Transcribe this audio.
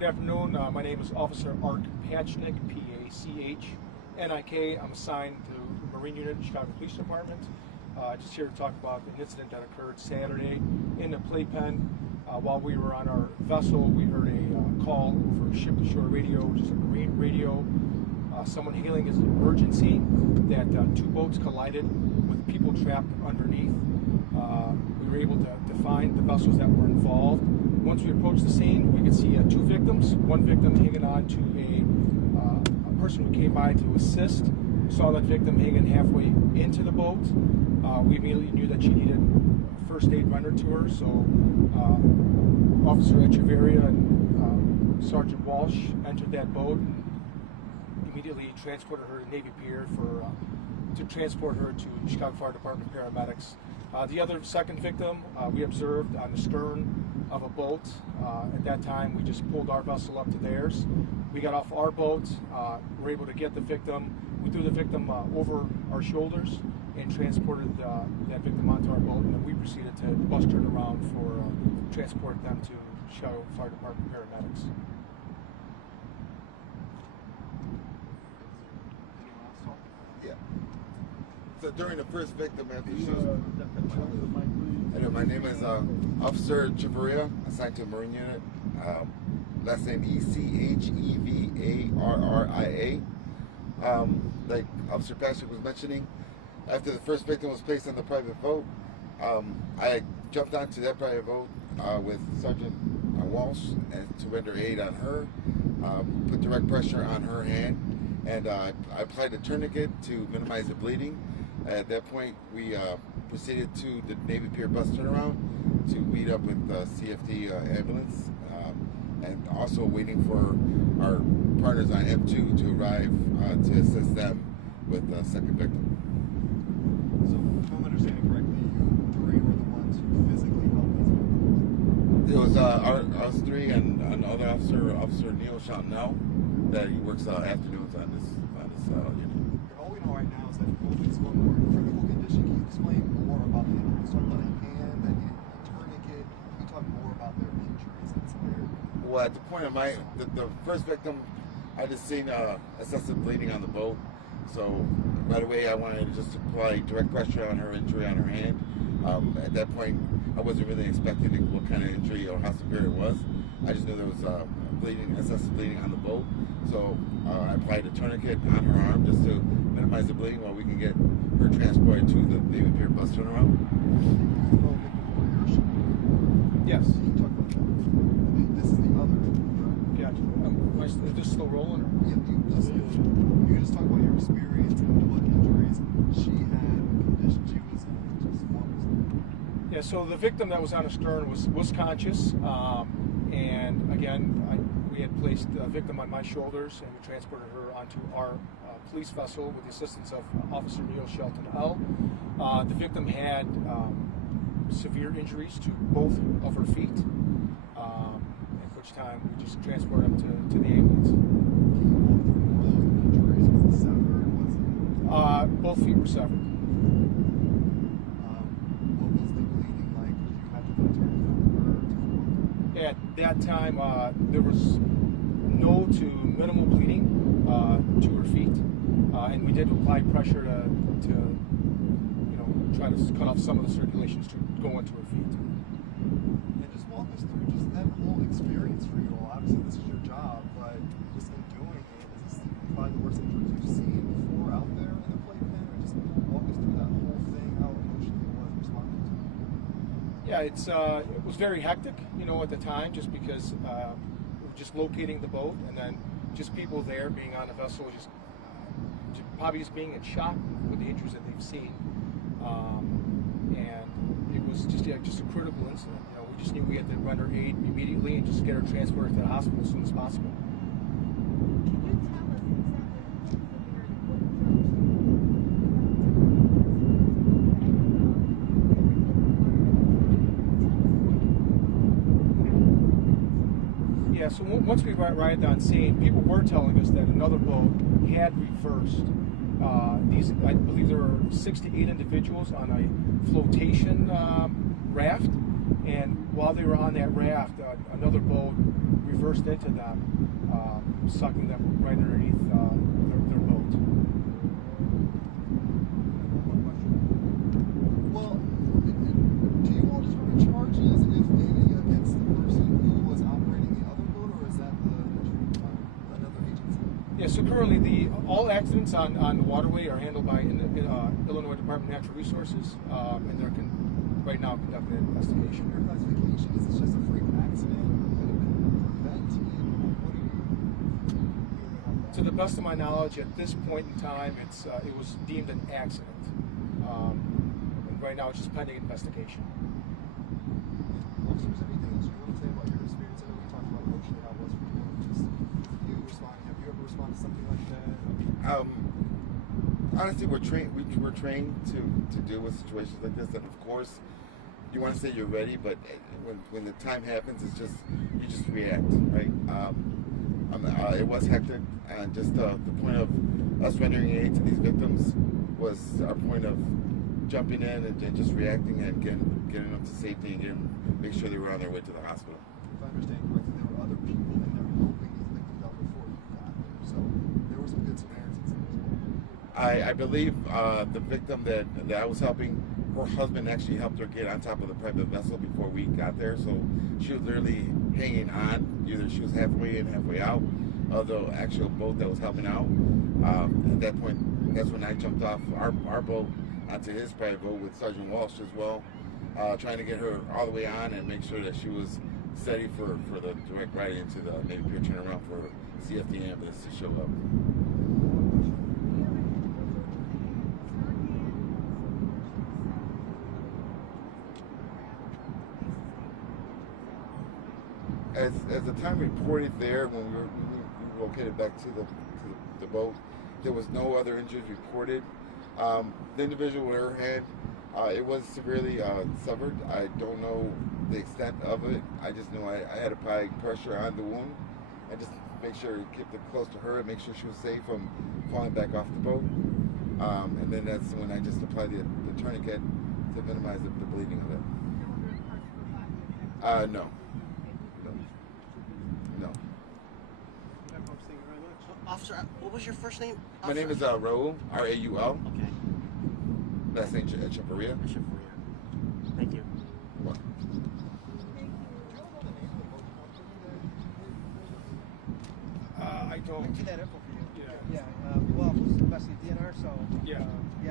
Good afternoon. My name is Officer Art Pachnik, P-A-C-H-N-I-K. I'm assigned to the Marine Unit in Chicago Police Department. Just here to talk about an incident that occurred Saturday in the Playpen. While we were on our vessel, we heard a call over ship-to-shore radio, which is a Marine radio. Someone hailing as an emergency that two boats collided with people trapped underneath. We were able to find the vessels that were involved. Once we approached the scene, we could see two victims. One victim hanging on to a person who came by to assist. We saw that victim hanging halfway into the boat. We immediately knew that she needed first aid rendered to her, so Officer Echeverria and Sergeant Walsh entered that boat and immediately transported her to Navy Pier to transport her to Chicago Fire Department paramedics. The other second victim we observed on the stern of a boat. At that time, we just pulled our vessel up to theirs. We got off our boat, were able to get the victim. We threw the victim over our shoulders and transported that victim onto our boat, and then we proceeded to bus turn around for transport them to Chicago Fire Department paramedics. Yeah. So during the first victim, after she was... my name is Officer Echeverria, assigned to the Marine Unit. Last name Echeverria. Like Officer Patrick was mentioning, after the first victim was placed on the private boat, I jumped onto that private boat with Sergeant Walsh and to render aid on her, put direct pressure on her hand, and I applied a tourniquet to minimize the bleeding. At that point, we proceeded to the Navy Pier bus turnaround to meet up with the CFD ambulance, and also waiting for our partners on M2 to arrive to assist them with the second victim. So, if I'm understanding correctly, you three were the ones who physically helped these victims? It was us three and another officer, Officer Neil Chanel, that he works afternoons on this unit. All we know right now is that both of these women were in critical condition. Can you explain more about the injuries? Talk about a hand, a tourniquet. Can you talk more about their injuries and severity? Well, at the point of the first victim, I just seen excessive bleeding on the boat. So right away, I wanted to just apply direct pressure on her injury on her hand. At that point, I wasn't really expecting what kind of injury or how severe it was. I just knew there was excessive bleeding on the boat. So I applied a tourniquet on her arm just to minimize the bleeding while we can get her transported to the Navy Pier bus turnaround. Yes. Can you talk about that? This is the other, right? Gotcha. Is this still rolling? Yeah, you just talk about your experience and what injuries she had, what condition she was in, just walk us through. Yeah, so the victim that was on the stern was conscious, and again, we had placed the victim on my shoulders, and we transported her onto our police vessel with the assistance of Officer Neil Shelton L. The victim had severe injuries to both of her feet, at which time we just transported them to the ambulance. Both feet were severed. What was the bleeding like? Did you have to put a tourniquet on her? At that time, there was no to minimal bleeding to her feet, and we did apply pressure to try to cut off some of the circulations to go into her feet. And just walk us through just that whole experience for you all. Obviously, this is your job, but just in doing it, is this probably the worst injuries you've seen before out there in the Playpen? Or just walk us through that whole thing, how emotionally it was responding to it? Yeah, it was very hectic, at the time, just because we were just locating the boat, and then just people there being on the vessel, just probably just being in shock with the injuries that they've seen. And it was just a critical incident. We just knew we had to render aid immediately and just get her transported to the hospital as soon as possible. Can you tell us exactly Yeah, so once we arrived on scene, people were telling us that another boat had reversed. I believe there were 6 to 8 individuals on a flotation raft, And while they were on that raft, another boat reversed into them, sucking them right underneath their boat. Well, do you all determine charges, if any, against the person who was operating the other boat, or is that another agency? Yeah, so currently all accidents on the waterway are handled by Illinois Department of Natural Resources, and they're right now conducting an investigation. Your classification, is this just a freak accident? Could it have been prevented? What do you? To the best of my knowledge, at this point in time, it was deemed an accident. And right now, it's just pending investigation. Officers, anything else you want to say about your experience? I know we talked about emotionally how it was for you. Just you responding. Have you ever responded to something like that? Honestly, we're trained. We're trained to deal with situations like this, and of course, you want to say you're ready, but when the time happens, it's just you just react, right? It was hectic, and just the point of us rendering aid to these victims was our point of jumping in and just reacting and getting them to safety and make sure they were on their way to the hospital. If I understand correctly, there were other people in there helping these victims out before you got there. So there were some good Samaritans in there as well. I believe the victim that I was helping, her husband actually helped her get on top of the private vessel before we got there. So she was literally hanging on. Either she was halfway in, halfway out of the actual boat that was helping out. At that point, that's when I jumped off our boat onto his private boat with Sergeant Walsh as well, trying to get her all the way on and make sure that she was steady for the direct ride into the Navy Pier turnaround for CFD ambulance to show up. As the time reported there, when we located back to the boat, there was no other injuries reported. The individual with her hand, it was severely severed. I don't know the extent of it. I just know I had to apply pressure on the wound and just make sure keep it close to her and make sure she was safe from falling back off the boat. And then that's when I just applied the tourniquet to minimize the bleeding of it. No. Officer, what was your first name? My name is Raul, R-A-U-L. Okay. Last name Chaparria. Thank you. I don't. Get that info for you. Yeah. Yeah. Well, especially DNR. So. Yeah. Yeah.